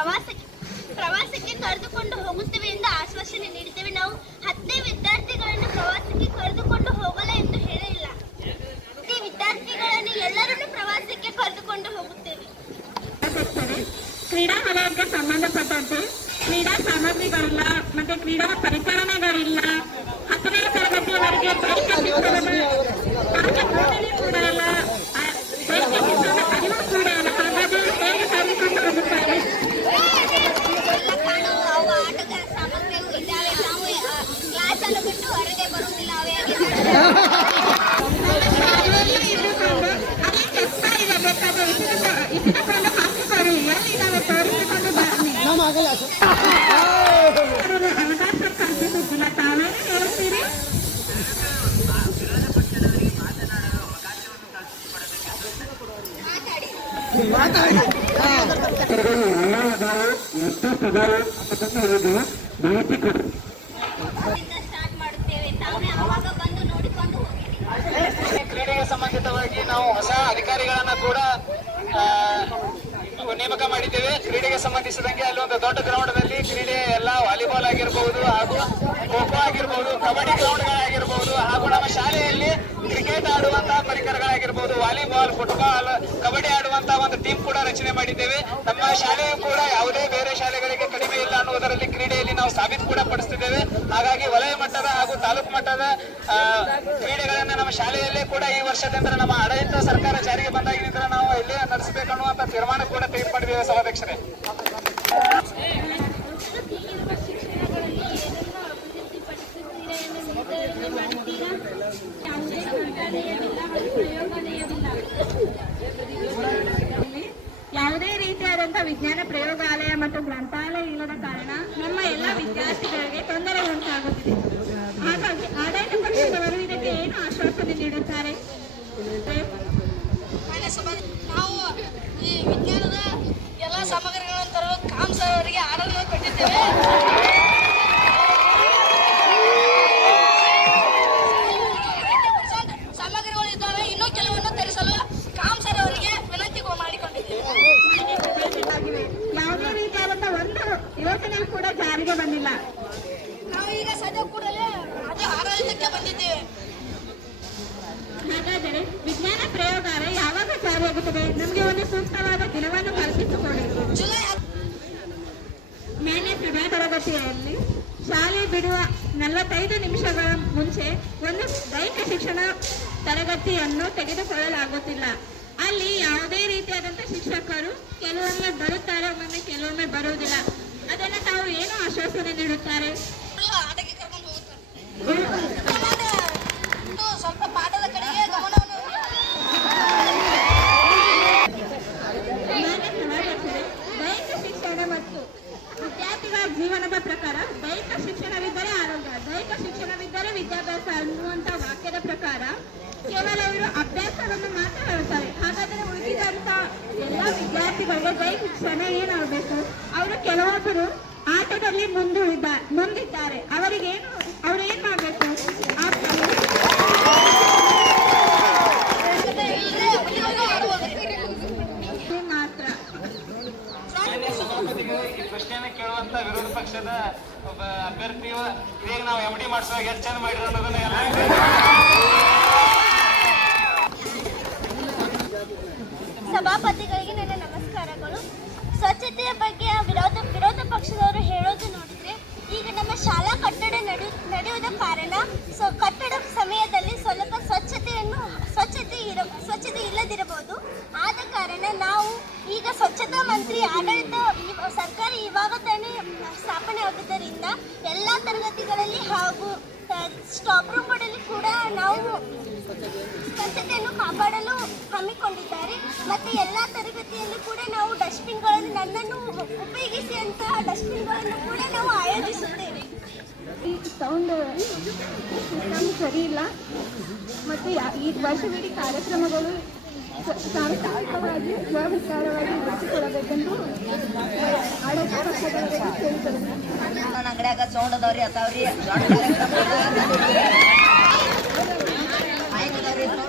ಪ್ರವಾಸಕ್ಕೆ ಕರೆದುಕೊಂಡು ಹೋಗುತ್ತೇವೆ ಎಂದು ಆಶ್ವಾಸನೆ ನೀಡಿದ್ದೇವೆ. ನಾವು 10 ವಿದ್ಯಾರ್ಥಿಗಳನ್ನು ಪ್ರವಾಸಕ್ಕೆ ಕರೆದುಕೊಂಡು ಹೋಗಲ್ಲ ಎಂದು ಹೇಳಿಲ್ಲ. 10 ವಿದ್ಯಾರ್ಥಿಗಳನ್ನು ಎಲ್ಲರನ್ನು ಪ್ರವಾಸಕ್ಕೆ ಕರೆದುಕೊಂಡು ಹೋಗುತ್ತೇವೆ. ಕ್ರೀಡಾ ವಲಯಕ್ಕೆ ಸಂಬಂಧಪಟ್ಟಂತೆ ಕ್ರೀಡಾ ಸಾಮಗ್ರಿಗಳಿಲ್ಲ, ಮತ್ತೆ ಕ್ರೀಡಾ ಪರಿಕರಣಗಳಿಲ್ಲ. 10ನೇ ತರಗತಿಯವರೆಗೆ ದೈಹಿಕ ಶಿಕ್ಷಣ ಕೂಡ ಇಲ್ಲ, ದೈಹಿಕ ಶಿಕ್ಷಣ ಅರಿವು ಕೂಡ ಇಲ್ಲ. ಹಾಗಾದರೆ ಹೇಗೆ ಕರೆದುಕೊಂಡು ಹೋಗುತ್ತಾರೆ? ಸಾಮಗ್ರಿಗಳು ಇದ್ದಾವೆ, ನಾವು ಕ್ಲಾಸ್ ಅನ್ನು ಬಿಟ್ಟು ಹೊರಗೆ ಬರುವುದಿಲ್ಲ. ಇಟ್ಟುಕೊಂಡು ಹಾಕಿಕೊಳ್ಳಿ, ಎಲ್ಲಿದ್ದಾವೆ ತೋರಿಸಿಕೊಂಡು ಬನ್ನಿ. ಅವಕಾಶ ಕಲ್ಪಿಸುತ್ತಿಲ್ಲ, ತಾವೇನು ಹೇಳ್ತೀರಿ? ಕ್ರೀಡೆಗೆ ಸಂಬಂಧಿತವಾಗಿ ನಾವು ಹೊಸ ಅಧಿಕಾರಿಗಳನ್ನ ಕೂಡ ನೇಮಕ ಮಾಡಿದ್ದೇವೆ. ಕ್ರೀಡೆಗೆ ಸಂಬಂಧಿಸಿದಂಗೆ ಅಲ್ಲಿ ಒಂದು ದೊಡ್ಡ ಗ್ರೌಂಡ್ನಲ್ಲಿ ಕ್ರೀಡೆ ಎಲ್ಲ ವಾಲಿಬಾಲ್ ಆಗಿರಬಹುದು, ಹಾಗೂ ಖೋ ಖೋ ಆಗಿರ್ಬಹುದು, ಕಬಡ್ಡಿ ಗ್ರೌಂಡ್ಗಳಾಗಿರ್ಬಹುದು, ಹಾಗೂ ನಮ್ಮ ಶಾಲೆಯಲ್ಲಿ ಕ್ರಿಕೆಟ್ ಆಡುವಂತಹ ಪರಿಕರಗಳಾಗಿರ್ಬಹುದು, ವಾಲಿಬಾಲ್, ಫುಟ್ಬಾಲ್, ಕಬಡ್ಡಿ ಆಡುವಂತಹ ಒಂದು ಟೀಮ್ ಕೂಡ ರಚನೆ ಮಾಡಿದ್ದೇವೆ. ನಮ್ಮ ಶಾಲೆಯು ಕೂಡ ಯಾವುದೇ ಬೇರೆ ಶಾಲೆಗಳಿಗೆ ಕಡಿಮೆ ಇಲ್ಲ ಅನ್ನುವುದರಲ್ಲಿ ಕ್ರೀಡೆಯಲ್ಲಿ ನಾವು ಸಾಬೀತು ಕೂಡ ಪಡಿಸುತ್ತಿದ್ದೇವೆ. ಹಾಗಾಗಿ ವಲಯ ಮಟ್ಟದ ಹಾಗೂ ತಾಲೂಕು ಮಟ್ಟದ ಕ್ರೀಡೆಗಳನ್ನ ನಮ್ಮ ಶಾಲೆಯಲ್ಲೇ ಕೂಡ ಈ ವರ್ಷದಿಂದ ನಮ್ಮ ಆಡಳಿತ ಸರ್ಕಾರ ಜಾರಿಗೆ ಬಂದಾಗಿನಿಂದ ನಾವು ಇಲ್ಲೇ ನಡೆಸಬೇಕನ್ನುವಂತ ತೀರ್ಮಾನ ಕೂಡ ತೆಗೆದುಕೊಂಡಿದ್ದೇವೆ ಸಭಾಧ್ಯಕ್ಷರೇ. ಯಾವುದೇ ರೀತಿಯಾದಂತಹ ವಿಜ್ಞಾನ ಪ್ರಯೋಗಾಲಯ ಮತ್ತು ಗ್ರಂಥಾಲಯ ಇಲ್ಲದ ಕಾರಣ ನಮ್ಮ ಎಲ್ಲ ವಿದ್ಯಾರ್ಥಿಗಳಿಗೆ ತೊಂದರೆ ಉಂಟಾಗುತ್ತಿದೆ. ಹಾಗಾಗಿ ಆಡಳಿತ ಪಕ್ಷದವರು ಇದಕ್ಕೆ ಏನು ಆಶ್ವಾಸನೆ ನೀಡುತ್ತಾರೆ? ನಾವು ಈ ವಿಜ್ಞಾನದ ಎಲ್ಲ ಸಾಮಗ್ರಿಗಳನ್ನು ತರಲು ಕಾಮ್ಸ್ ಅವರಿಗೆ ಆರ್ಡರ್ ಕೊಟ್ಟಿದ್ದೇವೆ. ಸಾಮಗ್ರಿಗಳು ಇದ್ದಾವೆ, ಇನ್ನೂ ಕೆಲವನ್ನು ತರಿಸಲು ಕಾಮ್ಸರ್ ಅವರಿಗೆ ವಿನಂತಿ ಮಾಡಿಕೊಂಡಿದ್ದೇವೆ. ಯಾವುದೇ ರೀತಿಯಾದಂತಹ ಒಂದು ಯೋಜನೆ ಕೂಡ ಜಾರಿಗೆ ಬಂದಿಲ್ಲ. ನಾವು ಈಗ ಸದ್ಯ ಕೂಡಲೇ ಅದೇ ಆಡಳಿತಕ್ಕೆ ಬಂದಿದ್ದೇವೆ. ಹಾಗಾದರೆ ವಿಜ್ಞಾನ ಪ್ರಯೋಗಾಲಯ ಯಾವಾಗ ಜಾರಿಯಾಗುತ್ತದೆ? ನಮಗೆ ಒಂದು ಸೂಕ್ತವಾದ ದಿನವನ್ನು ಕಲ್ಪಿಸಿಕೊಡಿ. ಜುಲೈ ಮೇನೆ ಪ್ರಭಾ ತರಗತಿಯಲ್ಲಿ ಶಾಲೆ ಬಿಡುವ 45 ನಿಮಿಷಗಳ ಮುಂಚೆ ಒಂದು ದೈಹಿಕ ಶಿಕ್ಷಣ ತರಗತಿಯನ್ನು ತೆಗೆದುಕೊಳ್ಳಲಾಗುತ್ತಿಲ್ಲ. ಅಲ್ಲಿ ಯಾವುದೇ ರೀತಿಯಾದಂತಹ ಶಿಕ್ಷಕರು ಕೆಲವೊಮ್ಮೆ ಬರುತ್ತಾರೆ, ಒಮ್ಮೊಮ್ಮೆ ಕೆಲವೊಮ್ಮೆ ಬರುವುದಿಲ್ಲ. ಅದನ್ನು ತಾವು ಏನು ಆಶ್ವಾಸನೆ ನೀಡುತ್ತಾರೆ? ಆಟಕ್ಕೆ ಕರ್ಕೊಂಡು ಹೋಗುತ್ತಾರೆ. ಸ್ವಲ್ಪ ಪಾಠದ ಕಡೆಗೆ ಗಮನವನ್ನು ದೈಹಿಕ ಶಿಕ್ಷಣ ಮತ್ತು ವಿದ್ಯಾರ್ಥಿಗಳ ಜೀವನದ ಪ್ರಕಾರ ದೈಹಿಕ ಶಿಕ್ಷಣವಿದ್ದರೆ ಆರೋಗ್ಯ, ದೈಹಿಕ ಶಿಕ್ಷಣವಿದ್ದರೆ ವಿದ್ಯಾಭ್ಯಾಸ ಅನ್ನುವಂತ ವಾಕ್ಯದ ಪ್ರಕಾರ ಕೇವಲ ಇವರು ಅಭ್ಯಾಸವನ್ನು ಮಾತ್ರ ಹೇಳ್ತಾರೆ. ಹಾಗಾದರೆ ಉಳಿದಂತ ಎಲ್ಲ ವಿದ್ಯಾರ್ಥಿಗಳಿಗೆ ದೈಹಿಕ ಶಿಕ್ಷಣ ಏನಾಗಬೇಕು? ಅವರು ಕೆಲವೊಬ್ಬರು ಆಟದಲ್ಲಿ ಮುಂದಿದ್ದಾರೆ, ಅವರಿಗೇನು ಅವ್ರು ಏನ್ ಮಾಡಬೇಕು? ಮಾತ್ರ ಈ ಪ್ರಶ್ನೆಯನ್ನ ಕೇಳುವಂತ ವಿರೋಧ ಪಕ್ಷದ ಒಬ್ಬ ಅಭ್ಯರ್ಥಿಯು ಈಗ ನಾವು MD ಮಾಡಿಸುವಾಗ ಎಷ್ಟು ಚಂದ ಮಾಡಿರೋ ಅನ್ನೋದನ್ನ ಸಭಾಪತಿಗಳಿಗೆ ನನ್ನ ನಮಸ್ಕಾರಗಳು. ಸ್ವಚ್ಛತೆಯ ಬಗ್ಗೆ ವಿರೋಧ ಪಕ್ಷದವರು ಹೇಳೋದು ನೋಡಿದ್ರೆ, ಈಗ ನಮ್ಮ ಶಾಲಾ ಕಟ್ಟಡ ನಡೆಯುವುದ ಕಾರಣ ಕಟ್ಟಡ ಸಮಯದಲ್ಲಿ ಸ್ವಲ್ಪ ಸ್ವಚ್ಛತೆ ಇಲ್ಲದಿರಬಹುದು. ಆದ ಕಾರಣ ನಾವು ಈಗ ಸ್ವಚ್ಛತಾ ಮಂತ್ರಿ ಆಡಳಿತ ಸರ್ಕಾರ ಇವಾಗ ತಾನೇ ಸ್ಥಾಪನೆ ಆಗುವುದರಿಂದ ಎಲ್ಲ ತರಗತಿಗಳಲ್ಲಿ ಹಾಗೂ ಸ್ಟಾಪ್ ರೂಮ್ಗಳಲ್ಲಿ ಕೂಡ ನಾವು ಸ್ವಚ್ಛತೆಯನ್ನು ಕಾಪಾಡಲು ಹಮ್ಮಿಕೊಂಡಿದ್ದಾರೆ. ಮತ್ತು ಎಲ್ಲ ತರಗತಿಯಲ್ಲಿ ಕೂಡ ನಾವು ಡಸ್ಟ್ಬಿನ್ಗಳನ್ನು ನನ್ನನ್ನು ಉಪಯೋಗಿಸುವಂತಹ ಡಸ್ಟ್ಬಿನ್ಗಳನ್ನು ಕೂಡ ನಾವು ಆಯೋಜಿಸುತ್ತೇವೆ. ಈ ಸೌಂಡ್ ಸಿಸ್ಟಮ್ ಸರಿ ಇಲ್ಲ ಮತ್ತು ಈ ವರ್ಷವಿಡೀ ಕಾರ್ಯಕ್ರಮಗಳು ಸಾಂಸ್ಥಿಕವಾಗಿ ಸ್ವವಿಚಾರವಾಗಿ ನಡೆಸಿಕೊಡಬೇಕೆಂದು ಆಡಳಿತ ಪಕ್ಷದವರಿಗೆ ಕೇಳಿದರು. ಅಂಗಡಿಯಾಗ ಸೌಂಡ್ ಅದಾವ್ರಿ ಅದಾವ್ರಿ ಕಾರ್ಯಕ್ರಮ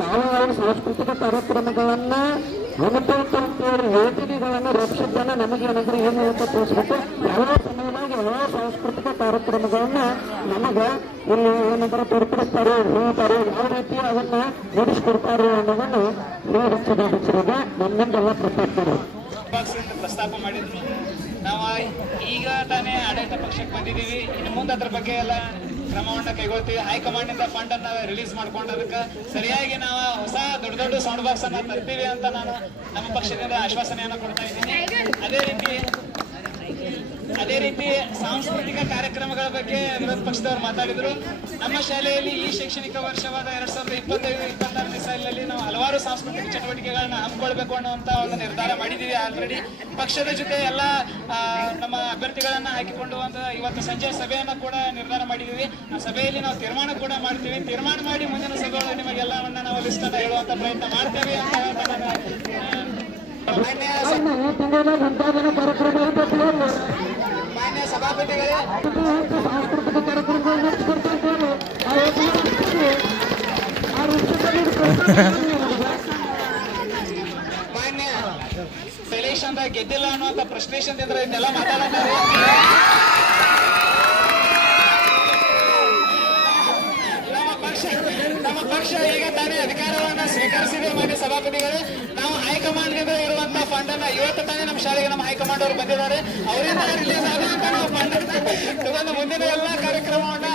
ಯಾವ ಯಾವ ಸಾಂಸ್ಕೃತಿಕ ಕಾರ್ಯಕ್ರಮಗಳನ್ನ ಅನುಕೂಲ ಯೋಜನೆಗಳನ್ನು ರೂಪಿಸಿದ್ದಾನೆ ನಮಗೆ ಏನಾದರೂ ಏನು ಅಂತ ತೋರಿಸ್ಬಿಟ್ಟು ಯಾವ ಸಮಯದಾಗ ಯಾವ ಸಾಂಸ್ಕೃತಿಕ ಕಾರ್ಯಕ್ರಮಗಳನ್ನ ನಮಗೆ ಇಲ್ಲಿ ಏನಾದರೂ ತೋರ್ಪಡಿಸ್ತಾರೆ ಹೇಳ್ತಾರೆ ಯಾವ ರೀತಿ ಅದನ್ನ ನಡೆಸ್ಕೊಡ್ತಾರೆ ಅನ್ನೋದನ್ನು ಹೆಚ್ಚಿಗೆ ನಮ್ಮಿಂದೆಲ್ಲ ಪ್ರತ್ಯೇಕ ಪ್ರಸ್ತಾಪ ಮಾಡಿದ್ರು. ನಾವು ಈಗ ತಾನೇ ಆಡಳಿತ ಪಕ್ಷಕ್ಕೆ ಬಂದಿದ್ದೀವಿ. ಇನ್ನು ಮುಂದೆ ಅದ್ರ ಬಗ್ಗೆ ಎಲ್ಲ ಕ್ರಮವನ್ನ ಕೈಗೊಳ್ತೀವಿ. ಹೈಕಮಾಂಡ್ ಇಂದ ಫಂಡ್ ಅನ್ನ ರಿಲೀಸ್ ಮಾಡ್ಕೊಂಡು ಅದಕ್ಕೆ ಸರಿಯಾಗಿ ನಾವು ಹೊಸ ದೊಡ್ಡ ದೊಡ್ಡ ಸೌಂಡ್ ಬಾಕ್ಸ್ ಅನ್ನ ತರ್ತೀವಿ ಅಂತ ನಾನು ನಮ್ಮ ಪಕ್ಷದಿಂದ ಆಶ್ವಾಸನೆಯನ್ನ ಕೊಡ್ತಾ ಇದ್ದೀನಿ. ಅದೇ ರೀತಿ ಸಾಂಸ್ಕೃತಿಕ ಕಾರ್ಯಕ್ರಮಗಳ ಬಗ್ಗೆ ವಿರೋಧ ಪಕ್ಷದವರು ಮಾತಾಡಿದ್ರು. ನಮ್ಮ ಶಾಲೆಯಲ್ಲಿ ಈ ಶೈಕ್ಷಣಿಕ ವರ್ಷವಾದ 2025-26ನೇ ಸಾಲಿನಲ್ಲಿ ನಾವು ಹಲವಾರು ಸಾಂಸ್ಕೃತಿಕ ಚಟುವಟಿಕೆಗಳನ್ನ ಹಮ್ಮಿಕೊಳ್ಬೇಕು ಅನ್ನುವಂತ ಒಂದು ನಿರ್ಧಾರ ಮಾಡಿದ್ದೀವಿ. ಆಲ್ರೆಡಿ ಪಕ್ಷದ ಜೊತೆ ಎಲ್ಲ ನಮ್ಮ ಅಭ್ಯರ್ಥಿಗಳನ್ನ ಹಾಕಿಕೊಂಡು ಒಂದು ಇವತ್ತು ಸಂಜೆ ಸಭೆಯನ್ನ ಕೂಡ ನಿರ್ಧಾರ ಮಾಡಿದ್ದೀವಿ. ಆ ಸಭೆಯಲ್ಲಿ ನಾವು ತೀರ್ಮಾನ ಕೂಡ ಮಾಡ್ತೀವಿ. ತೀರ್ಮಾನ ಮಾಡಿ ಮುಂದಿನ ಸಭೆಗಳು ನಿಮಗೆಲ್ಲವನ್ನ ನಾವು ಲಿಸ್ಟ್ ಅನ್ನ ಹೇಳುವಂತ ಪ್ರಯತ್ನ ಮಾಡ್ತೇವೆ ಅಂತ ಮಾನ್ಯ ಸಭಾಪತಿಗಳೇ, ಸಾಂಸ್ಕೃತಿಕ ಕಾರ್ಯಕ್ರಮಗಳು ನಡೆಸಿಕೊಡ್ತಾರೆ ಮಾನ್ಯ ಎಲೆಕ್ಷನ್ ಗೆದ್ದಿಲ್ಲ ಅನ್ನುವಂತ ಫ್ರಸ್ಟ್ರೇಷನ್ ಇದ್ರೆ ಇದನ್ನೆಲ್ಲ ಮಾತಾಡ್ತಾರೆ. ನಮ್ಮ ಪಕ್ಷ ಈಗ ತಾನೇ ಅಧಿಕಾರವನ್ನ ಸ್ವೀಕರಿಸಿದೆ. ಮಾನ್ಯ ಸಭಾಪತಿಗಳು, ನಾವು ಹೈಕಮಾಂಡ್ ಇರುವಂತಹ ಫಂಡ್ ಅನ್ನ ಇವತ್ತು ತಾನೇ ನಮ್ಮ ಶಾಲೆಗೆ ನಮ್ಮ ಹೈಕಮಾಂಡ್ ಅವರು ಬಂದಿದ್ದಾರೆ. ಅವರಿಂದ ರಿಲೀಸ್ ಆಗುವಂತ ನಾವು ಫಂಡ್ ತಗೊಂಡು ಮುಂದಿನ ಎಲ್ಲ ಕಾರ್ಯಕ್ರಮವನ್ನ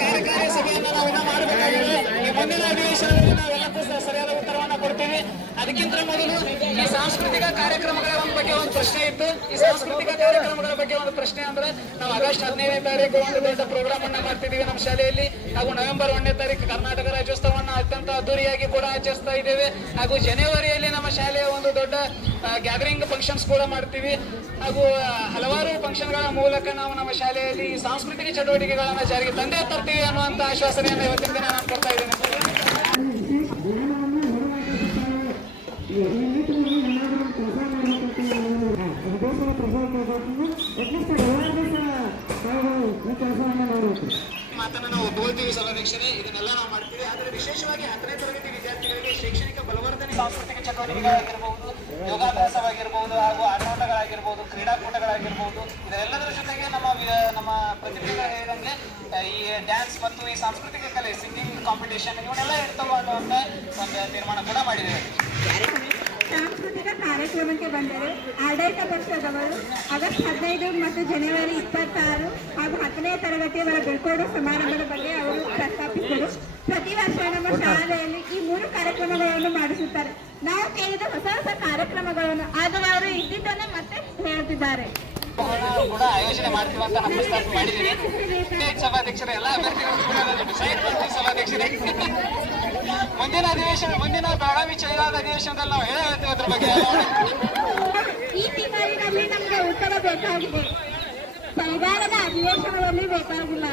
ಕಾರ್ಯಕಾರಿ ಸಭೆಯನ್ನು ನಾವು ಮಾಡಬೇಕಾಗಿದೆ. ಈ ಮುಂದಿನ ಅಧಿವೇಶನದಲ್ಲಿ ನಾವೆಲ್ಲಕ್ಕೂ ಸರಿಯಾದ ಉತ್ತರವನ್ನ ಕೊಡ್ತೀವಿ. ಅದಕ್ಕಿಂತ ಮೊದಲು ಈ ಸಾಂಸ್ಕೃತಿಕ ಕಾರ್ಯಕ್ರಮಗಳ ಬಗ್ಗೆ ಒಂದು ಪ್ರಶ್ನೆ ಇತ್ತು. ಈ ಸಾಂಸ್ಕೃತಿಕ ಕಾರ್ಯಕ್ರಮಗಳ ಬಗ್ಗೆ ಒಂದು ಪ್ರಶ್ನೆ ಅಂದ್ರೆ, ನಾವು ಆಗಸ್ಟ್ 15ನೇ ತಾರೀಕು ಒಂದು ದೊಡ್ಡ ಪ್ರೋಗ್ರಾಮ್ ಅನ್ನ ಮಾಡ್ತಿದ್ದೀವಿ ನಮ್ಮ ಶಾಲೆಯಲ್ಲಿ. ಹಾಗೂ ನವೆಂಬರ್ 1ನೇ ತಾರೀಕು ಕರ್ನಾಟಕ ರಾಜ್ಯೋತ್ಸವವನ್ನು ಅತ್ಯಂತ ಅದ್ದೂರಿಯಾಗಿ ಕೂಡ ಆಚರಿಸ್ತಾ ಇದ್ದೇವೆ. ಹಾಗೂ ಜನವರಿಯಲ್ಲಿ ನಮ್ಮ ಶಾಲೆಯ ಒಂದು ದೊಡ್ಡ ಗ್ಯಾದರಿಂಗ್ ಫಂಕ್ಷನ್ಸ್ ಕೂಡ ಮಾಡ್ತೀವಿ. ಹಾಗೂ ಹಲವಾರು ಫಂಕ್ಷನ್ಗಳ ಮೂಲಕ ನಾವು ನಮ್ಮ ಶಾಲೆಯಲ್ಲಿ ಸಾಂಸ್ಕೃತಿಕ ಚಟುವಟಿಕೆಗಳನ್ನ ಜಾರಿಗೆ ತಂದೆ ತರ್ತೀವಿ ಅನ್ನುವಂತ ಆಶ್ವಾಸನೆಯನ್ನು ಇವತ್ತಿನ ದಿನ ನಾನು ಕೊಡ್ತಾ ಇದ್ದೇನೆ. ಮಾತನ್ನ ನಾವು ಒಪ್ಪಿಕೊಳ್ತೀವಿ ಸಭಾಧ್ಯಕ್ಷರೇ. ಇದನ್ನೆಲ್ಲ ನಾವು ಮಾಡ್ತೀವಿ. ಆದರೆ ವಿಶೇಷವಾಗಿ 10ನೇ ತರಗತಿ ವಿದ್ಯಾರ್ಥಿಗಳಿಗೆ ಶೈಕ್ಷಣಿಕ ಬಲವರ್ಧನೆ, ಸಾಂಸ್ಕೃತಿಕ ಚಟುವಟಿಕೆಗಳಾಗಿರ್ಬಹುದು, ಯೋಗಾಭ್ಯಾಸವಾಗಿರ್ಬಹುದು, ಹಾಗೂ ಆಟೋಟಗಳಾಗಿರ್ಬಹುದು, ಕ್ರೀಡಾಕೂಟಗಳಾಗಿರ್ಬಹುದು, ಇದೆಲ್ಲದರ ಜೊತೆಗೆ ನಮ್ಮ ಪ್ರತಿಭೆಗಳು ಹೇಳಿದಂಗೆ ಈ ಡ್ಯಾನ್ಸ್ ಮತ್ತು ಈ ಸಾಂಸ್ಕೃತಿಕ ಕಲೆ, ಸಿಂಗಿಂಗ್ ಕಾಂಪಿಟೇಷನ್ ಇವನ್ನೆಲ್ಲ ಇಡ್ತಾವ ಅನ್ನುವಂತ ಒಂದು ತೀರ್ಮಾನ ಕೂಡ ಮಾಡಿದ್ದೇವೆ. ಸಾಂಸ್ಕೃತಿಕ ಕಾರ್ಯಕ್ರಮಕ್ಕೆ ಬಂದರೆ ಆಡಳಿತ ಪಕ್ಷದವರು ಆಗಸ್ಟ್ 15 ಮತ್ತು ಜನವರಿ 26 ಹಾಗೂ 10ನೇ ತರಗತಿಯವರ ಬೀಳ್ಕೊಡುವ ಸಮಾರಂಭದ ಬಗ್ಗೆ ಅವರು ಪ್ರಸ್ತಾಪಿಸಿದರು. ಪ್ರತಿ ವರ್ಷ ನಮ್ಮ ಶಾಲೆಯಲ್ಲಿ ಈ 3 ಕಾರ್ಯಕ್ರಮಗಳನ್ನು ಮಾಡಿಸುತ್ತಾರೆ. ನಾವು ಕೇಳಿದ ಹೊಸ ಹೊಸ ಕಾರ್ಯಕ್ರಮಗಳನ್ನು ಆದರೆ ಅವರು ಇದ್ದಿದ್ದನ್ನೇ ಮತ್ತೆ ಹೇಳ್ತಿದ್ದಾರೆ. ಕೂಡ ಆಯೋಜನೆ ಮಾಡ್ತೀವಿ ಅಂತ ನಾವು ಪ್ರಸ್ತಾಪ ಮಾಡಿದ್ದೀವಿ. ಸಭಾಧ್ಯಕ್ಷರೇ, ಎಲ್ಲ ಅಭ್ಯರ್ಥಿಗಳು ಕೂಡ ಡಿಸೈಡ್ ಮಾಡ್ತೀವಿ ಸಭಾಧ್ಯಕ್ಷರೇ. ಮುಂದಿನ ಬೆಳಗಾವಿ ಚಳಿಗಾಲದ ಅಧಿವೇಶನದಲ್ಲಿ ನಾವು ಹೇಳ್ತೀವಿ ಅದ್ರ ಬಗ್ಗೆ. ಈ ತಿಂಗಳಿನಲ್ಲಿ ನಮಗೆ ಉತ್ತರ ಬೇಕಾಗಿದೆ, ಚಳಿಗಾಲದ ಅಧಿವೇಶನದಲ್ಲಿ ಬೇಕಾಗಿಲ್ಲ.